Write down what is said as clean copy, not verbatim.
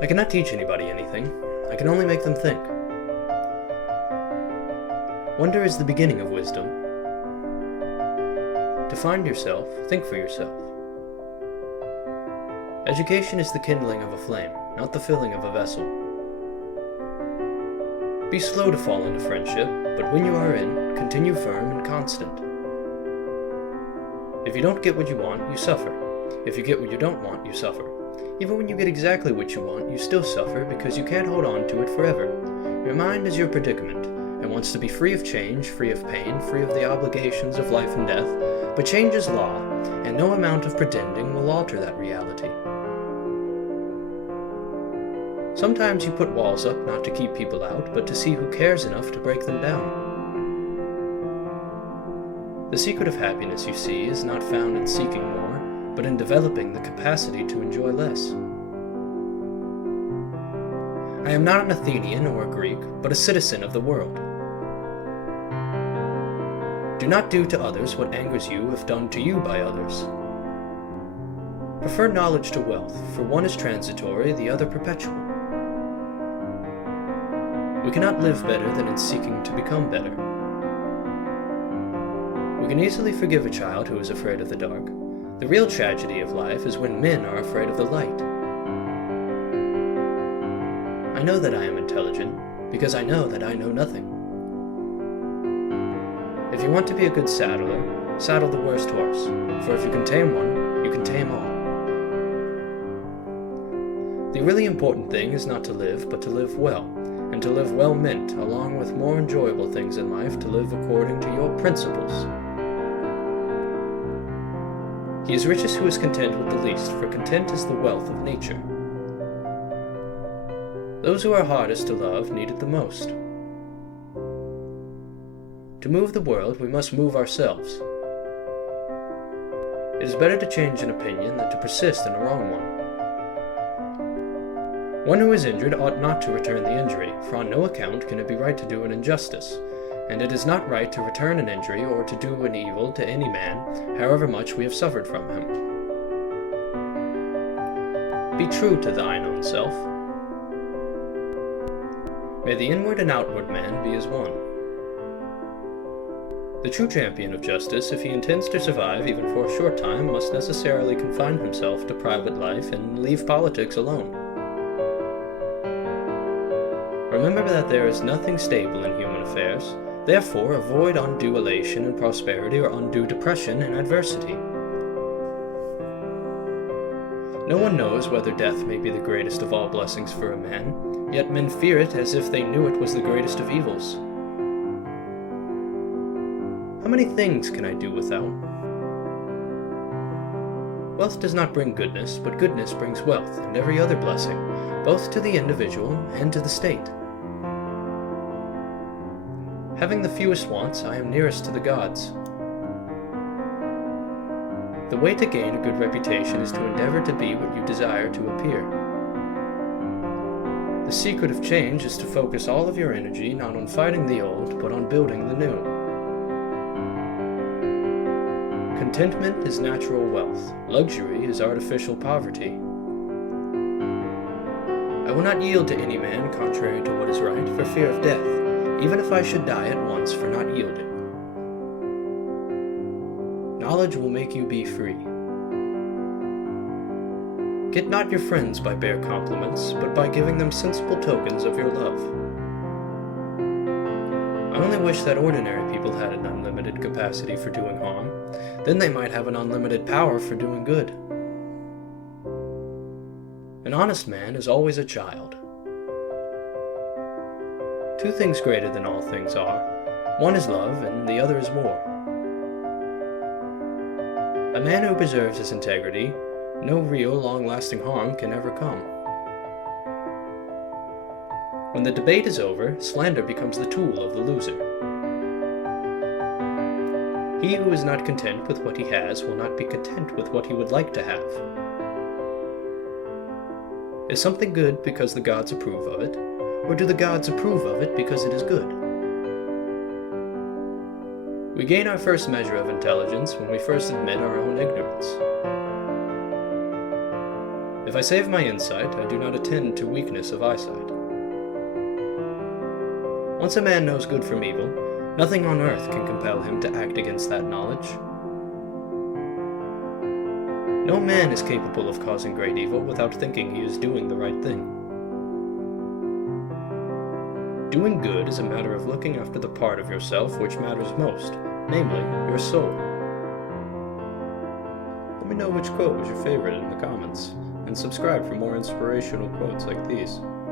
I cannot teach anybody anything. I can only make them think. Wonder is the beginning of wisdom. To find yourself, think for yourself. Education is the kindling of a flame, not the filling of a vessel. Be slow to fall into friendship, but when you are in, continue firm and constant. If you don't get what you want, you suffer. If you get what you don't want, you suffer. Even when you get exactly what you want, you still suffer because you can't hold on to it forever. Your mind is your predicament, and wants to be free of change, free of pain, free of the obligations of life and death, but change is law, and no amount of pretending will alter that reality. Sometimes you put walls up not to keep people out, but to see who cares enough to break them down. The secret of happiness, you see, is not found in seeking more, but in developing the capacity to enjoy less. I am not an Athenian or a Greek, but a citizen of the world. Do not do to others what angers you if done to you by others. Prefer knowledge to wealth, for one is transitory, the other perpetual. We cannot live better than in seeking to become better. We can easily forgive a child who is afraid of the dark. The real tragedy of life is when men are afraid of the light. I know that I am intelligent, because I know that I know nothing. If you want to be a good saddler, saddle the worst horse, for if you can tame one, you can tame all. The really important thing is not to live, but to live well, and to live well meant, along with more enjoyable things in life, to live according to your principles. He is richest who is content with the least, for content is the wealth of nature. Those who are hardest to love need it the most. To move the world, we must move ourselves. It is better to change an opinion than to persist in a wrong one. One who is injured ought not to return the injury, for on no account can it be right to do an injustice. And it is not right to return an injury or to do an evil to any man, however much we have suffered from him. Be true to thine own self. May the inward and outward man be as one. The true champion of justice, if he intends to survive even for a short time, must necessarily confine himself to private life and leave politics alone. Remember that there is nothing stable in human affairs. Therefore, avoid undue elation in prosperity or undue depression in adversity. No one knows whether death may be the greatest of all blessings for a man, yet men fear it as if they knew it was the greatest of evils. How many things can I do without? Wealth does not bring goodness, but goodness brings wealth and every other blessing, both to the individual and to the state. Having the fewest wants, I am nearest to the gods. The way to gain a good reputation is to endeavor to be what you desire to appear. The secret of change is to focus all of your energy not on fighting the old, but on building the new. Contentment is natural wealth. Luxury is artificial poverty. I will not yield to any man contrary to what is right for fear of death, even if I should die at once for not yielding. Knowledge will make you be free. Get not your friends by bare compliments, but by giving them sensible tokens of your love. I only wish that ordinary people had an unlimited capacity for doing harm. Then they might have an unlimited power for doing good. An honest man is always a child. Two things greater than all things are. One is love, and the other is war. A man who preserves his integrity, no real, long-lasting harm can ever come. When the debate is over, slander becomes the tool of the loser. He who is not content with what he has will not be content with what he would like to have. Is something good because the gods approve of it, or do the gods approve of it because it is good? We gain our first measure of intelligence when we first admit our own ignorance. If I save my insight, I do not attend to weakness of eyesight. Once a man knows good from evil, nothing on earth can compel him to act against that knowledge. No man is capable of causing great evil without thinking he is doing the right thing. Doing good is a matter of looking after the part of yourself which matters most, namely, your soul. Let me know which quote was your favorite in the comments, and subscribe for more inspirational quotes like these.